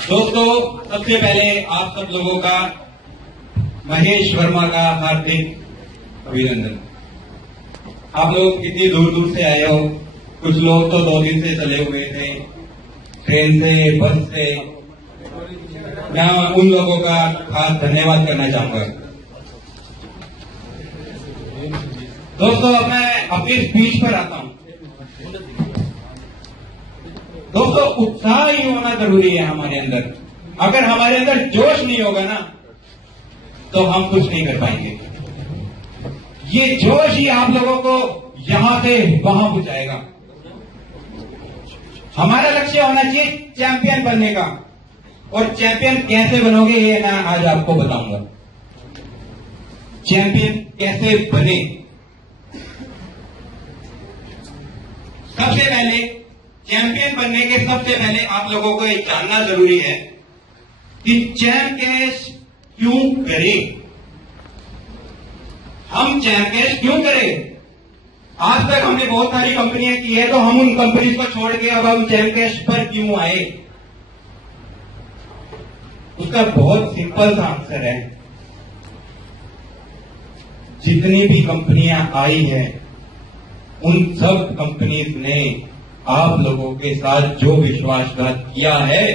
दोस्तों, सबसे पहले आप सब लोगों का महेश वर्मा का हार्दिक अभिनंदन। आप लोग कितनी दूर दूर से आए हो। कुछ लोग तो 2 दिन से चले हुए थे, ट्रेन से, बस से। मैं उन लोगों का खास धन्यवाद करना चाहूंगा। दोस्तों, अब मैं अपनी स्पीच पर आता हूं। दोस्तों, उत्साह ही होना जरूरी है हमारे अंदर। अगर हमारे अंदर जोश नहीं होगा ना, तो हम कुछ नहीं कर पाएंगे। ये जोश ही आप लोगों को यहां से वहां पहुंचाएगा। हमारा लक्ष्य होना चाहिए चैंपियन बनने का। और चैंपियन कैसे बनोगे, ये मैं आज आपको बताऊंगा। चैंपियन कैसे बने। सबसे पहले चैंपियन बनने के सबसे पहले आप लोगों को ये जानना जरूरी है कि चैंप कैश क्यों करें। हम चैंप कैश क्यों करें। आज तक हमने बहुत सारी कंपनियां की है, तो हम उन कंपनीज को छोड़ के अब हम चैंप कैश पर क्यों आए। उसका बहुत सिंपल सा आंसर है। जितनी भी कंपनियां आई है, उन सब कंपनीज ने आप लोगों के साथ जो विश्वासघात किया है,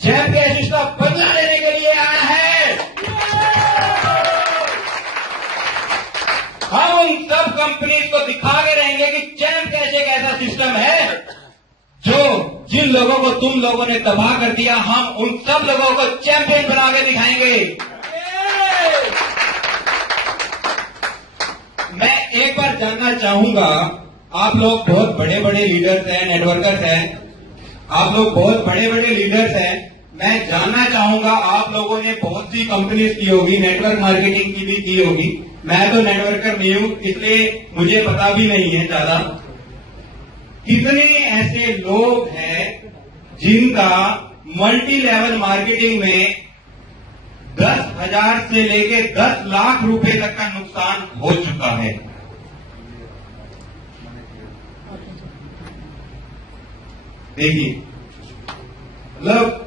चैंप कैश इसका बदला लेने के लिए आया है। हम उन सब कंपनीज को दिखा के रहेंगे कि चैंप कैश एक ऐसा सिस्टम है जो जिन लोगों को तुम लोगों ने तबाह कर दिया, हम उन सब लोगों को चैंपियन बना के दिखाएंगे। मैं एक बार जानना चाहूंगा, आप लोग बहुत बड़े बड़े लीडर्स हैं, नेटवर्कर्स हैं, आप लोग बहुत बड़े बड़े लीडर्स हैं। मैं जानना चाहूंगा, आप लोगों ने बहुत सी कंपनीज की होगी, नेटवर्क मार्केटिंग की भी की होगी। मैं तो नेटवर्कर नहीं हूं, इसलिए मुझे पता भी नहीं है ज्यादा। कितने ऐसे लोग हैं जिनका मल्टी लेवल मार्केटिंग में 10,000 से लेके 10 लाख रुपए तक का नुकसान हो चुका है। देखिए, मतलब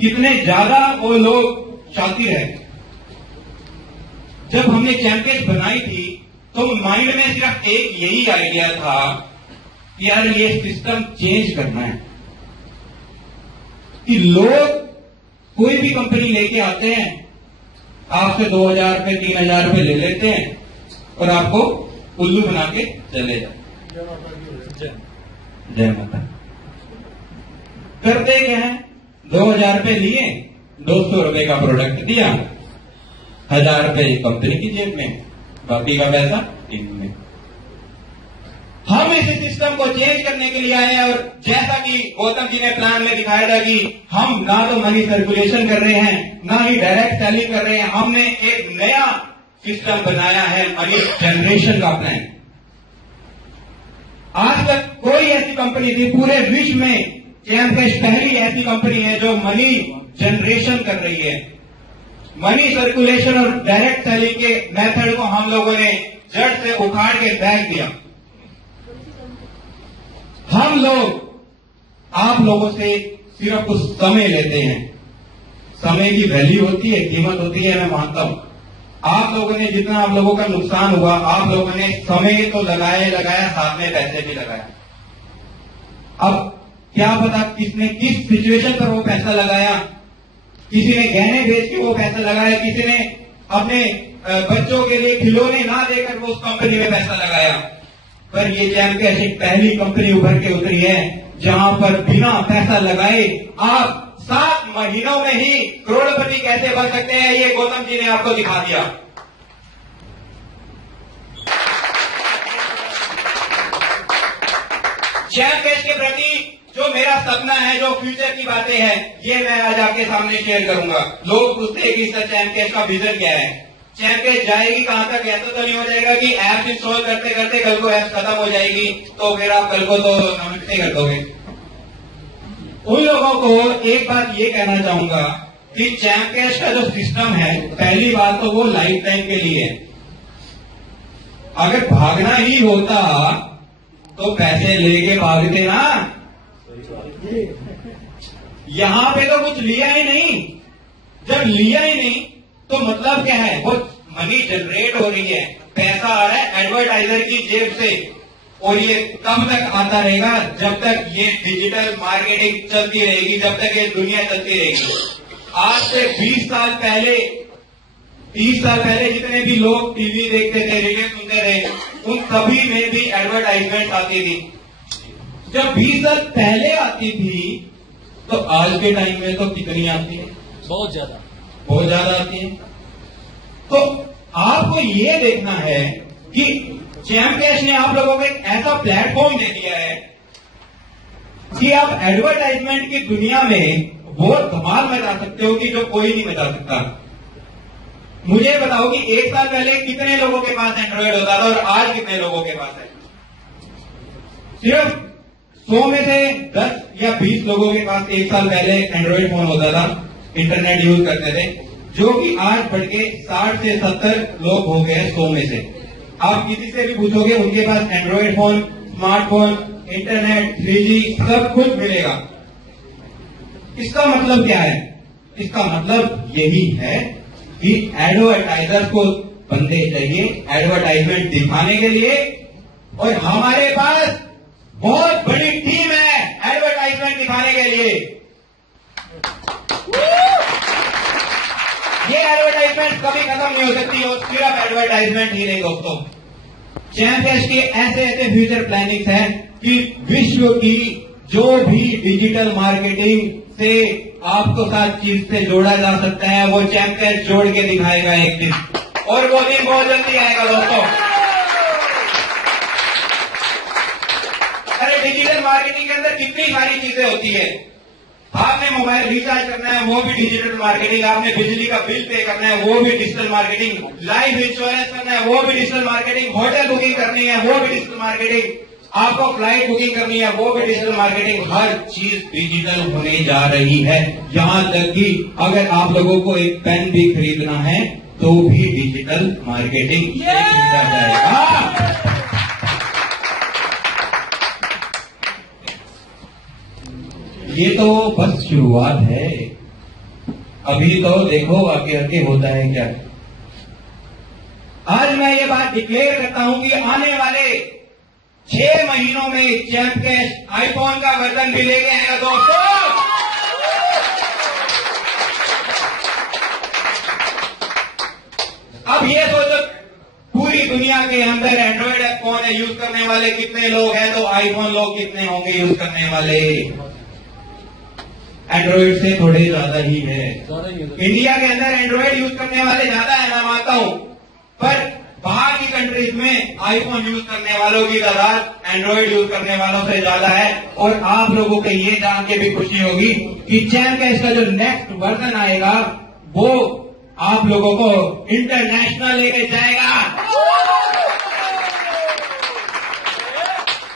कितने ज्यादा वो लोग शातिर है। जब हमने चैंप कैश बनाई थी, तो माइंड में सिर्फ एक यही आइडिया था कि यार ये सिस्टम चेंज करना है। कि लोग कोई भी कंपनी लेके आते हैं, आपसे 2,000 रुपए 3,000 रुपए ले लेते हैं और आपको उल्लू बना के चले जाते। जय माता। करते क्या है, 2,000 रुपए लिए, 200 रुपए का प्रोडक्ट दिया, 1,000 रुपए कंपनी की जेब में, बाकी का पैसा टीम में। हम इस सिस्टम को चेंज करने के लिए आए हैं। और जैसा कि गौतम जी ने प्लान में दिखाया था कि हम ना तो मनी सर्कुलेशन कर रहे हैं, ना ही डायरेक्ट सेलिंग कर रहे हैं। हमने एक नया सिस्टम बनाया है, मनी जनरेशन का प्लान। आज तक कोई ऐसी कंपनी थी पूरे विश्व में, चैंप कैश पहली ऐसी कंपनी है जो मनी जनरेशन कर रही है। मनी सर्कुलेशन और डायरेक्ट सेलिंग के मेथड को हम लोगों ने जड़ से उखाड़ के फेंक दिया। हम लोग आप लोगों से सिर्फ कुछ समय लेते हैं। समय की वैल्यू होती है, कीमत होती है, मैं मानता हूं। आप लोगों ने जितना आप लोगों का नुकसान हुआ, आप लोगों ने समय तो लगाया, साथ में पैसे भी लगाया। अब क्या पता किसने किस सिचुएशन पर वो पैसा लगाया। किसी ने गहने बेच के वो पैसा लगाया, किसी ने अपने बच्चों के लिए खिलौने ना देकर वो उस कंपनी में पैसा लगाया। पर ये चैंप कैश एक पहली कंपनी उभर के उतरी है जहां पर बिना पैसा लगाए आप 7 महीनों में ही करोड़पति कैसे बन सकते हैं, ये गौतम जी ने आपको दिखा दिया। चैंप कैश के प्रति जो मेरा सपना है, जो फ्यूचर की बातें हैं, ये मैं आज आपके सामने शेयर करूंगा। लोग पूछते हैं कि सर चैंप कैश का विजन क्या है। चैंप कैश जाएगी कहां तक। ऐसा तो नहीं हो जाएगा कि ऐप इंस्टॉल करते करते कल को ऐप खत्म हो जाएगी, तो फिर आप कल को तो नमस्ते कर दोगे। उन लोगों को एक बात ये कहना चाहूंगा कि चैंप कैश का जो सिस्टम है, पहली बात तो वो लाइफ टाइम के लिए है। अगर भागना ही होता तो पैसे लेके भागते ना। यहां पे तो कुछ लिया ही नहीं। जब लिया ही नहीं तो मतलब क्या है, वो मनी जनरेट हो रही है, पैसा आ रहा है एडवर्टाइजर की जेब से। और ये तब तक आता रहेगा जब तक ये डिजिटल मार्केटिंग चलती रहेगी, जब तक ये दुनिया चलती रहेगी। आज से 20 साल पहले, 30 साल पहले जितने भी लोग टीवी देखते थे, रेडियो सुनते रहे, उन सभी में भी एडवर्टाइजमेंट आती थी। जब 20 साल पहले आती थी तो आज के टाइम में तो कितनी आती है? बहुत ज्यादा, बहुत ज्यादा आती है। तो आपको ये देखना है कि चैंप कैश ने आप लोगों को एक ऐसा प्लेटफॉर्म दे दिया है कि आप एडवर्टाइजमेंट की दुनिया में वो धमाल मचा सकते हो कि जो कोई नहीं मचा सकता। मुझे बताओ कि 1 साल पहले कितने लोगों के पास एंड्रॉयड होता था और आज कितने लोगों के पास है? सिर्फ 100 में से 10 या 20 लोगों के पास 1 साल पहले एंड्रॉयड फोन होता था, इंटरनेट यूज करते थे, जो कि आज बढ़ के 60 से 70 लोग हो गए 100 में से। आप किसी से भी पूछोगे उनके पास Android phone, smartphone, internet, 3G सब कुछ मिलेगा। इसका मतलब क्या है? इसका मतलब यही है कि एडवर्टाइजर को बंदे चाहिए एडवर्टाइजमेंट दिखाने के लिए, और हमारे पास बहुत बड़ी टीम है एडवर्टाइजमेंट दिखाने के लिए। ये एडवर्टाइजमेंट कभी खत्म नहीं हो सकती, और सिर्फ एडवर्टाइजमेंट ही नहीं दोस्तों, चैंप कैश के ऐसे ऐसे फ्यूचर प्लानिंग्स हैं कि विश्व की जो भी डिजिटल मार्केटिंग से आपको साथ चीज से जोड़ा जा सकता है वो चैंप कैश जोड़ के दिखाएगा एक दिन, और वो दिन बहुत जल्दी आएगा दोस्तों। अरे डिजिटल मार्केटिंग के अंदर कितनी सारी चीजें होती है। आपने मोबाइल रिचार्ज करना है वो भी डिजिटल मार्केटिंग, आपने बिजली का बिल पे करना है वो भी डिजिटल मार्केटिंग, लाइफ इंश्योरेंस करना है वो भी डिजिटल मार्केटिंग, होटल बुकिंग करनी है वो भी डिजिटल मार्केटिंग, आपको फ्लाइट बुकिंग करनी है वो भी डिजिटल मार्केटिंग। हर चीज डिजिटल होने जा रही है। यहां तक कि अगर आप लोगों को एक पेन भी खरीदना है तो भी डिजिटल मार्केटिंग से खरीदा जाएगा। ये तो बस शुरुआत है, अभी तो देखो आगे आगे होता है क्या। आज मैं ये बात डिक्लेयर करता हूं कि आने वाले 6 महीनों में चैंप कैश आईफोन का वर्जन भी लेके आएगा दोस्तों। अब ये सोचो पूरी दुनिया के अंदर एंड्रॉयड फोन है यूज करने वाले कितने लोग हैं, तो आईफोन लोग कितने होंगे यूज करने वाले? एंड्रॉइड से थोड़े ज्यादा ही है। इंडिया के अंदर एंड्रॉइड यूज करने वाले ज्यादा है, मैं मानता हूं, पर बाहर की कंट्रीज में आईफोन यूज करने वालों की तादाद एंड्रॉइड यूज करने वालों से ज्यादा है। और आप लोगों को ये जान के भी खुशी होगी कि चैंप कैश का जो नेक्स्ट वर्जन आएगा वो आप लोगों को इंटरनेशनल लेके जाएगा।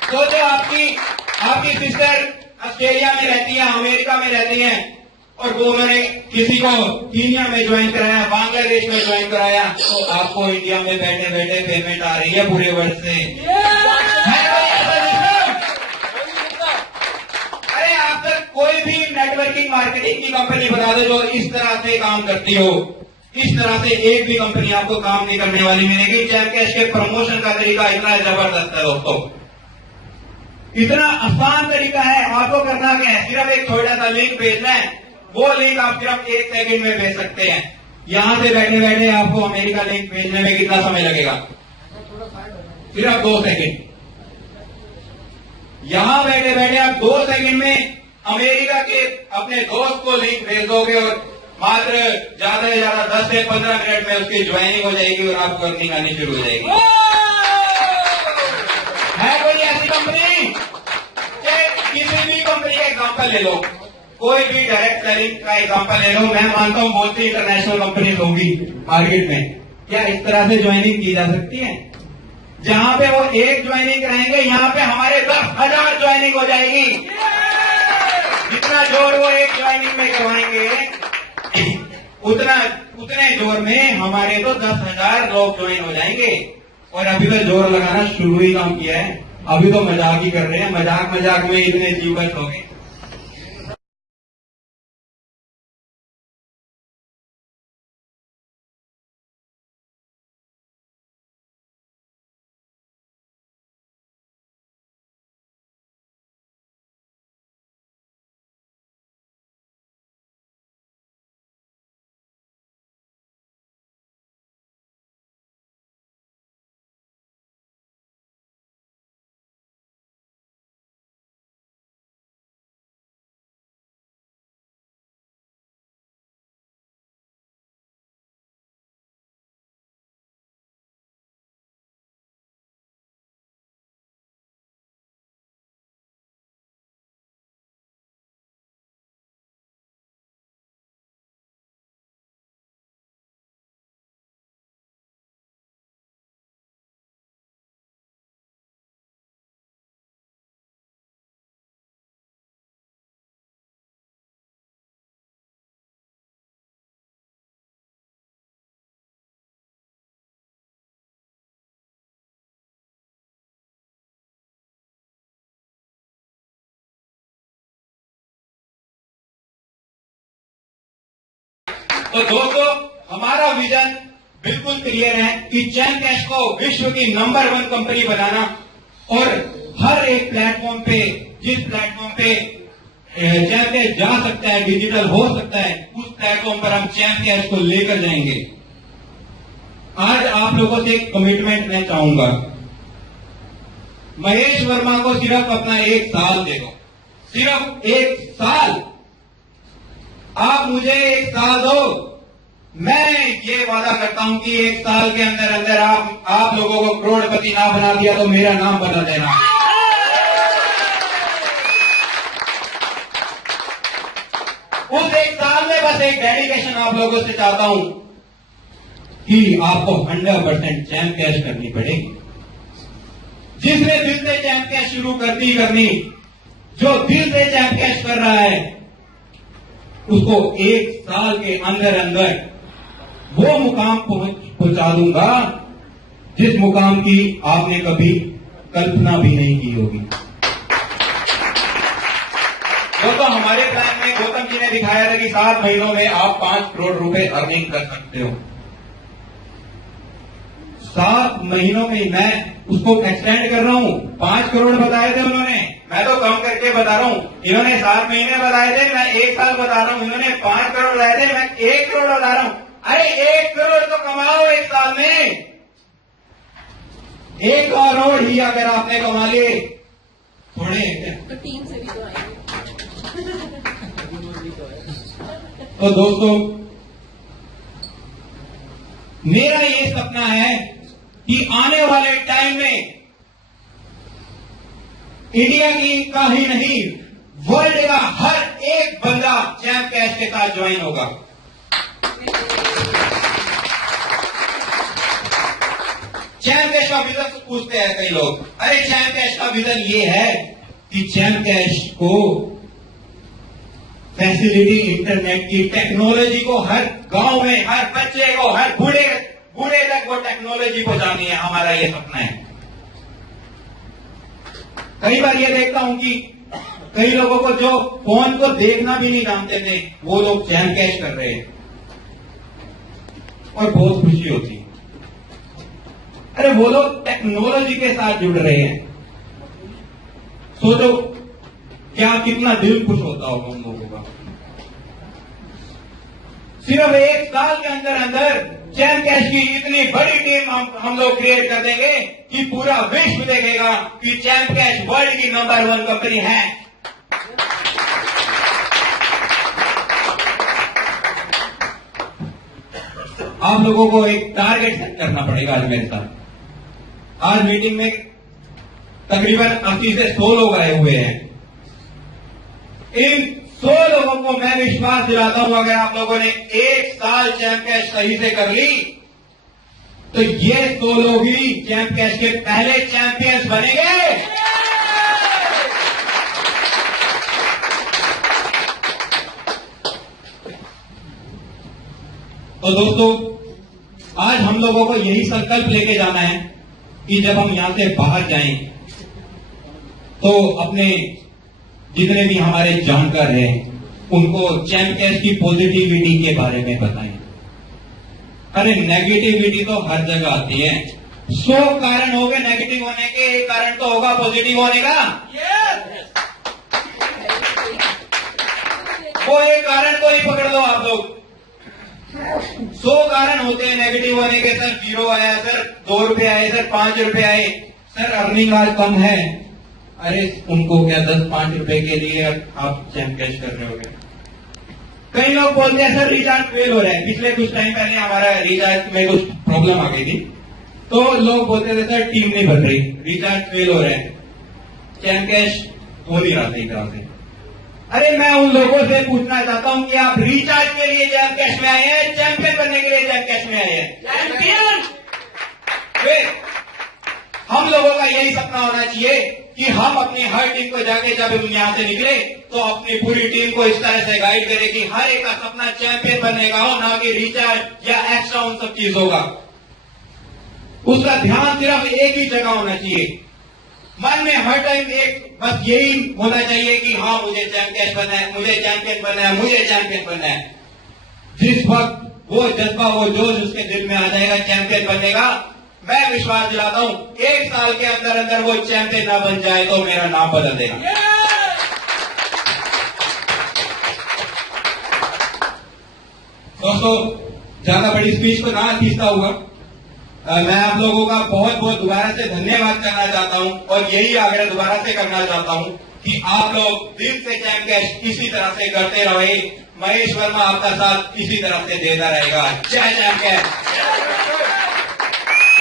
सोचो आपकी सिस्टर ऑस्ट्रेलिया में रहती है, अमेरिका में रहती हैं, और वो उन्होंने किसी को कीनिया में ज्वाइन कराया, बांग्लादेश में ज्वाइन कराया, तो आपको इंडिया में बैठे बैठे पेमेंट आ रही है पूरे वर्ल्ड से। अरे आप तक कोई भी नेटवर्किंग मार्केटिंग की कंपनी बता दो जो इस तरह से काम करती हो, इस तरह से एक भी कंपनी आपको काम नहीं करने वाली मिलेगी। चैंप कैश के प्रमोशन का तरीका इतना जबरदस्त है दोस्तों, इतना आसान तरीका है। आपको करना क्या है, सिर्फ एक छोटा सा लिंक भेजना है, वो लिंक आप सिर्फ 1 सेकंड में भेज सकते हैं। यहां से बैठे बैठे आपको अमेरिका लिंक भेजने में कितना समय लगेगा? सिर्फ 2 सेकंड। यहां बैठे बैठे आप 2 सेकंड में अमेरिका के अपने दोस्त को लिंक भेज दोगे, और मात्र ज्यादा से ज्यादा 10 से 15 मिनट में उसकी ज्वाइनिंग हो जाएगी और आपको अर्निंग आनी शुरू हो जाएगी। है कोई ऐसी कंपनी? किसी भी कंपनी का एग्जांपल ले लो, कोई भी डायरेक्ट सेलिंग का एग्जांपल ले लो, मैं मानता हूं बहुत सी इंटरनेशनल कंपनीज होंगी मार्केट में, क्या इस तरह से ज्वाइनिंग की जा सकती है? जहां पे वो एक ज्वाइनिंग कराएंगे यहां पे हमारे 10,000 ज्वाइनिंग हो जाएगी। जितना जोर वो एक ज्वाइनिंग में करवाएंगे उतने जोर में हमारे तो 10,000 लोग ज्वाइन हो जाएंगे। और अभी तो जोर लगाना शुरू ही काम किया है, अभी तो मजाक ही कर रहे हैं, मजाक मजाक में इतने जीवत हो गए। तो दोस्तों, हमारा विजन बिल्कुल क्लियर है कि चैन कैश को विश्व की नंबर 1 कंपनी बनाना, और हर एक प्लेटफॉर्म पे, जिस प्लेटफॉर्म पे चैन कैश जा सकता है, डिजिटल हो सकता है, उस प्लेटफॉर्म पर हम चैन कैश को लेकर जाएंगे। आज आप लोगों से एक कमिटमेंट मैं चाहूंगा, महेश वर्मा को सिर्फ अपना 1 साल दे दो, सिर्फ 1 साल। आप मुझे 1 साल दो, मैं ये वादा करता हूं कि 1 साल के अंदर अंदर आप लोगों को करोड़पति ना बना दिया तो मेरा नाम बदल देना। उस 1 साल में बस एक डेडिकेशन आप लोगों से चाहता हूं कि आपको 100% चैन कैश करनी पड़ेगी। जिसने दिल से चैन कैश शुरू करनी, जो दिल से चैन कैश कर रहा है, उसको 1 साल के अंदर अंदर वो मुकाम पहुंचा दूंगा जिस मुकाम की आपने कभी कल्पना भी नहीं की होगी। तो हमारे प्लान में गौतम जी ने दिखाया था कि 7 महीनों में आप 5 करोड़ रुपए अर्निंग कर सकते हो। 7 महीनों में मैं उसको एक्सटेंड कर रहा हूं। 5 करोड़ बताए थे उन्होंने, मैं तो कम करके बता रहा हूं। इन्होंने 7 महीने बताए थे, मैं 1 साल बता रहा हूं। इन्होंने 5 करोड़ बताए थे, मैं 1 करोड़ बता रहा हूं। अरे 1 करोड़ तो कमाओ 1 साल में। 1 करोड़ ही अगर आपने कमा लिए, थोड़े तो टीम से भी तो आएंगे। तो दोस्तों, मेरा ये सपना है कि आने वाले टाइम में इंडिया का ही नहीं, वर्ल्ड का हर एक बंदा चैन कैश के साथ ज्वाइन होगा। चैन कैश का विजन पूछते हैं कई लोग। अरे चैन कैश का विजन ये है कि चैन कैश को फैसिलिटी, इंटरनेट की टेक्नोलॉजी को हर गांव में, हर बच्चे को, हर बूढ़े तक वो टेक्नोलॉजी पहुंचानी है। हमारा ये सपना है। कई बार ये देखता हूं कि कई लोगों को जो फोन को देखना भी नहीं जानते थे, वो लोग चैन कैश कर रहे हैं और बहुत खुशी होती है। अरे वो लोग टेक्नोलॉजी के साथ जुड़ रहे हैं। सोचो क्या कितना दिल खुश होता होगा उन लोगों का। सिर्फ 1 साल के अंदर अंदर चैन कैश की इतनी बड़ी टीम हम लोग क्रिएट कर देंगे कि पूरा विश्व देखेगा कि चैन कैश वर्ल्ड की नंबर 1 कंपनी है। आप लोगों को एक टारगेट सेट करना पड़ेगा आज मेरे साथ। आज मीटिंग में तकरीबन 80 से 100 लोग आए हुए हैं। इन 100 लोगों को मैं विश्वास दिलाता हूं, अगर आप लोगों ने 1 साल चैन कैश सही से कर ली तो ये 100 लोग ही चैन कैश के पहले चैंपियंस बनेंगे। तो दोस्तों, आज हम लोगों को यही संकल्प लेके जाना है कि जब हम यहां से बाहर जाएं तो अपने जितने भी हमारे जानकार हैं उनको चैंप कैश की पॉजिटिविटी के बारे में बताएं। अरे नेगेटिविटी तो हर जगह आती है। 100 कारण हो गए नेगेटिव होने के, एक कारण तो होगा पॉजिटिव होने का। वो एक कारण को ही पकड़ लो आप लोग। 100 कारण होते हैं नेगेटिव होने के। सर 0 आया, सर 2 रुपए आए, सर 5 रुपए आए, सर अर्निंग आज कम है। अरे उनको क्या 10-5 रुपए के लिए आप चैंप कैश कर रहे हो? कई लोग बोलते हैं सर रिचार्ज फेल हो रहा है। पिछले कुछ टाइम पहले हमारा रिचार्ज में कुछ प्रॉब्लम आ गई थी, तो लोग बोलते थे सर टीम नहीं बन रही, रिचार्ज फेल हो रहा है, चैंप कैश हो नहीं रहा सही तरह से। अरे मैं उन लोगों से पूछना चाहता हूं कि आप रिचार्ज के लिए चैंप कैश में आए हैं, चैंपियन बनने के लिए चैंप कैश में आए हैं? चैंपियन! हम लोगों का यही सपना होना चाहिए कि हम अपनी हर टीम को जाके जब हम यहां से निकले तो अपनी पूरी टीम को इस तरह से गाइड करें कि हर एक का सपना चैंपियन बनने का हो, ना कि रिचार्ज या एक्स्ट्रा उन सब चीजों का। उसका ध्यान सिर्फ एक ही जगह होना चाहिए। मन में हर टाइम एक बस यही होना चाहिए कि हाँ मुझे चैंप कैश बनना है, मुझे चैंपियन बनना है, मुझे चैंपियन बनना है। जिस वक्त वो जज्बा, वो जोश उसके दिल में आ जाएगा चैंपियन बनने का, मैं विश्वास दिलाता हूं 1 साल के अंदर अंदर वो चैंपियन ना बन जाए तो मेरा नाम बदल देगा। दोस्तों ज्यादा बड़ी स्पीच को ना खींचता हुआ मैं आप लोगों का बहुत बहुत दोबारा से धन्यवाद करना चाहता हूं और यही आग्रह दोबारा से करना चाहता हूं कि आप लोग दिल से चैंप कैश इसी तरह से करते रहे। महेश वर्मा आपका साथ इसी तरह से देता रहेगा। जय चैंप कैश।